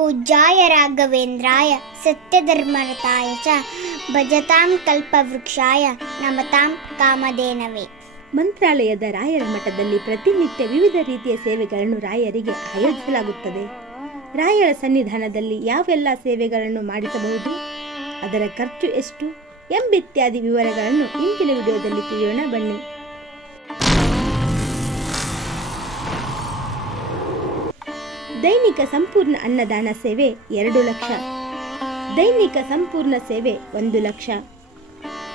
पूज्याय राघवेन्द्राय सत्यधर्मरताय च भजतां कल्पवृक्षाय नमतां कामधेनवे ಮಂತ್ರಾಲಯದ ರಾಯರ ಮಠದಲ್ಲಿ ಪ್ರತಿನಿತ್ಯ ವಿವಿಧ ರೀತಿಯ ಸೇವೆಗಳನ್ನು ರಾಯರಿಗೆ ಆಯೋಜಿಸಲಾಗುತ್ತದೆ ರಾಯರ ಸನ್ನಿಧಾನದಲ್ಲಿ ಯಾವೆಲ್ಲ ಸೇವೆಗಳನ್ನು ಮಾಡಿಸಬಹುದು ಅದರ ಖರ್ಚು ಎಷ್ಟು ಎಂಬಿತ್ಯಾದಿ ವಿವರಗಳನ್ನು ಇಂದಿನ ವಿಡಿಯೋದಲ್ಲಿ ತಿಳಿಯೋಣ ಬನ್ನಿ ದೈನಿಕ ಸಂಪೂರ್ಣ ಅನ್ನದಾನ ಸೇವೆ ಎರಡು ಲಕ್ಷ. ದೈನಿಕ ಸಂಪೂರ್ಣ ಸೇವೆ ಒಂದು ಲಕ್ಷ.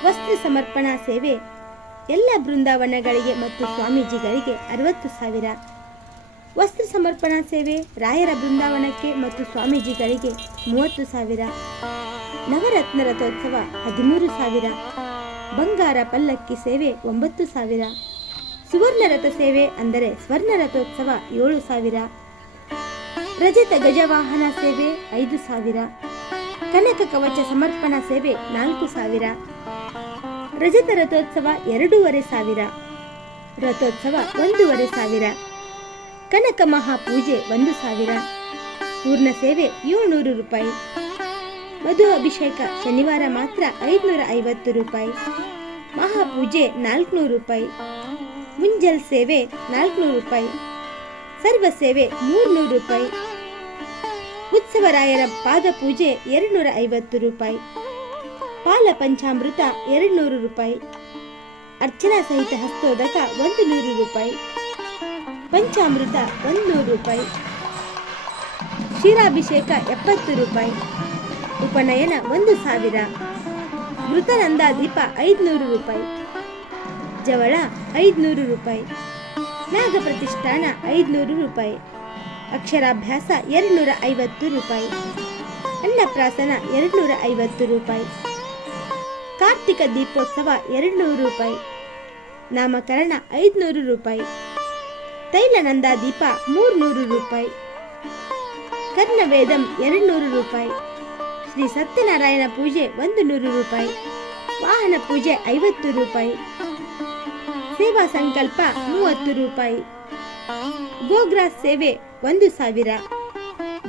ವಸ್ತು ಸಮರ್ಪಣಾ ಸೇವೆ ಎಲ್ಲ ಬೃಂದಾವನಗಳಿಗೆ ಮತ್ತು ಸ್ವಾಮೀಜಿಗಳಿಗೆ ಅರವತ್ತು ಸಾವಿರ. ವಸ್ತು ಸಮರ್ಪಣಾ ಸೇವೆ ರಾಯರ ಬೃಂದಾವನಕ್ಕೆ ಮತ್ತು ಸ್ವಾಮೀಜಿಗಳಿಗೆ ಮೂವತ್ತು ಸಾವಿರ. ನವರತ್ನ ರಥೋತ್ಸವ ಹದಿಮೂರು ಸಾವಿರ. ಬಂಗಾರ ಪಲ್ಲಕ್ಕಿ ಸೇವೆ ಒಂಬತ್ತು ಸಾವಿರ. ಸುವರ್ಣ ರಥ ಸೇವೆ ಅಂದರೆ ಸ್ವರ್ಣ ರಥೋತ್ಸವ ಏಳು ಸಾವಿರ. ರಜತ ಗಜವಾಹನ ಸೇವೆ ಐದು ಸಾವಿರ. ಕನಕ ಕವಚ ಸಮರ್ಪಣಾ ಸೇವೆ ನಾಲ್ಕು ಸಾವಿರ. ರಜತ ರಥೋತ್ಸವ ಎರಡೂವರೆ ಸಾವಿರ. ರಥೋತ್ಸವ ಒಂದೂವರೆ ಸಾವಿರ. ಕನಕ ಮಹಾಪೂಜೆ ಒಂದು ಸಾವಿರ. ಪೂರ್ಣ ಸೇವೆ ಏಳ್ನೂರು ರೂಪಾಯಿ. ಮಧು ಅಭಿಷೇಕ ಶನಿವಾರ ಮಾತ್ರ ಐದುನೂರ ಐವತ್ತು ರೂಪಾಯಿ. ಮಹಾಪೂಜೆ ನಾಲ್ಕುನೂರು ರೂಪಾಯಿ. ಮುಂಜಲ್ ಸೇವೆ ನಾಲ್ಕುನೂರು ರೂಪಾಯಿ. ಸರ್ವ ಸೇವೆ ಮೂರ್ನೂರು ರೂಪಾಯಿ. ಉತ್ಸವರಾಯರ ಪಾದ ಪೂಜೆ ಎರಡ್ನೂರ ಐವತ್ತು ರೂಪಾಯಿ. ಪಾಲ ಪಂಚಾಮೃತ ಎರಡು ನೂರು ರೂಪಾಯಿ. ಅರ್ಚನಾ ಸಹಿತ ಹಸ್ತೋದಕ ಒಂದು ನೂರು ರೂಪಾಯಿ. ಪಂಚಾಮೃತ ಒಂದು ನೂರು ರೂಪಾಯಿ. ಕ್ಷೀರಾಭಿಷೇಕ ಎಪ್ಪತ್ತು ರೂಪಾಯಿ. ಉಪನಯನ ಒಂದು ಸಾವಿರ. ಮೃತನಂದಾದೀಪ ಐದುನೂರು ರೂಪಾಯಿ. ಜವಳ ಐದುನೂರು ರೂಪಾಯಿ. ನಾಗ ಪ್ರತಿಷ್ಠಾನ ಐದುನೂರು ರೂಪಾಯಿ. ಅಕ್ಷರಾಭ್ಯಾಸ ಎರಡುನೂರ ಐವತ್ತು ರೂಪಾಯಿ. ಅನ್ನಪ್ರಾಸನ ಎರಡುನೂರ ಐವತ್ತು ರೂಪಾಯಿ. ಕಾರ್ತಿಕ ದೀಪೋತ್ಸವ ಎರಡುನೂರು ರೂಪಾಯಿ. ನಾಮಕರಣ ಐದುನೂರು ರೂಪಾಯಿ. ತೈಲನಂದ ದೀಪ ಮೂರ್ನೂರು ರೂಪಾಯಿ. ಕರ್ಣವೇದಂ ಎರಡುನೂರು ರೂಪಾಯಿ. ಶ್ರೀ ಸತ್ಯನಾರಾಯಣ ಪೂಜೆ ಒಂದು ನೂರು ರೂಪಾಯಿ. ವಾಹನ ಪೂಜೆ ಐವತ್ತು ರೂಪಾಯಿ. ಸೇವಾ ಸಂಕಲ್ಪ ಮೂವತ್ತು ರೂಪಾಯಿ. ಗೋಗ್ರಾಸ್ ಸೇವೆ ಒಂದು ಸಾವಿರ.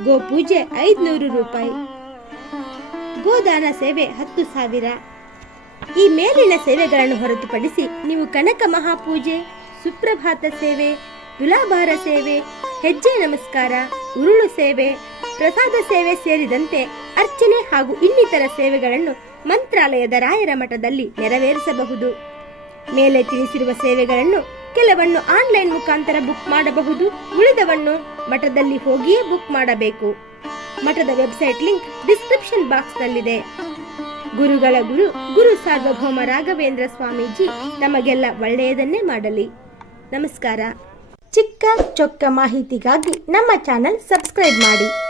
ಗೋಪೂಜೆ ಐದುನೂರು ರೂಪಾಯಿ. ಗೋದಾನ ಸೇವೆ ಹತ್ತು ಸಾವಿರ. ಈ ಮೇಲಿನ ಸೇವೆಗಳನ್ನು ಹೊರತುಪಡಿಸಿ ನೀವು ಕನಕ ಮಹಾಪೂಜೆ, ಸುಪ್ರಭಾತ ಸೇವೆ ತುಲಾಭಾರ ಸೇವೆ, ಹೆಜ್ಜೆ ನಮಸ್ಕಾರ, ಉರುಳು ಸೇವೆ, ಪ್ರಸಾದ ಸೇವೆ ಸೇರಿದಂತೆ ಅರ್ಚನೆ ಹಾಗೂ ಇನ್ನಿತರ ಸೇವೆಗಳನ್ನು ಮಂತ್ರಾಲಯದ ರಾಯರ ಮಠದಲ್ಲಿ ನೆರವೇರಿಸಬಹುದು. ಮೇಲೆ ತಿಳಿಸಿರುವ ಸೇವೆಗಳನ್ನು ಕೆಲವನ್ನು ಆನ್ಲೈನ್ ಮುಖಾಂತರ ಬುಕ್ ಮಾಡಬಹುದು. ಉಳಿದವನ್ನು ಮಠದಲ್ಲಿ ಹೋಗಿಯೇ ಬುಕ್ ಮಾಡಬೇಕು. ಮಠದ ವೆಬ್ಸೈಟ್ ಲಿಂಕ್ ಡಿಸ್ಕ್ರಿಪ್ಷನ್ ಬಾಕ್ಸ್ ನಲ್ಲಿದೆ ಗುರುಗಳ ಗುರು ಗುರು ಸಾರ್ವಭೌಮ ರಾಘವೇಂದ್ರ ಸ್ವಾಮೀಜಿ ನಮಗೆಲ್ಲ ಒಳ್ಳೆಯದನ್ನೇ ಮಾಡಲಿ. ನಮಸ್ಕಾರ. ಚಿಕ್ಕ ಚೊಕ್ಕ ಮಾಹಿತಿಗಾಗಿ ನಮ್ಮ ಚಾನಲ್ ಸಬ್ಸ್ಕ್ರೈಬ್ ಮಾಡಿ.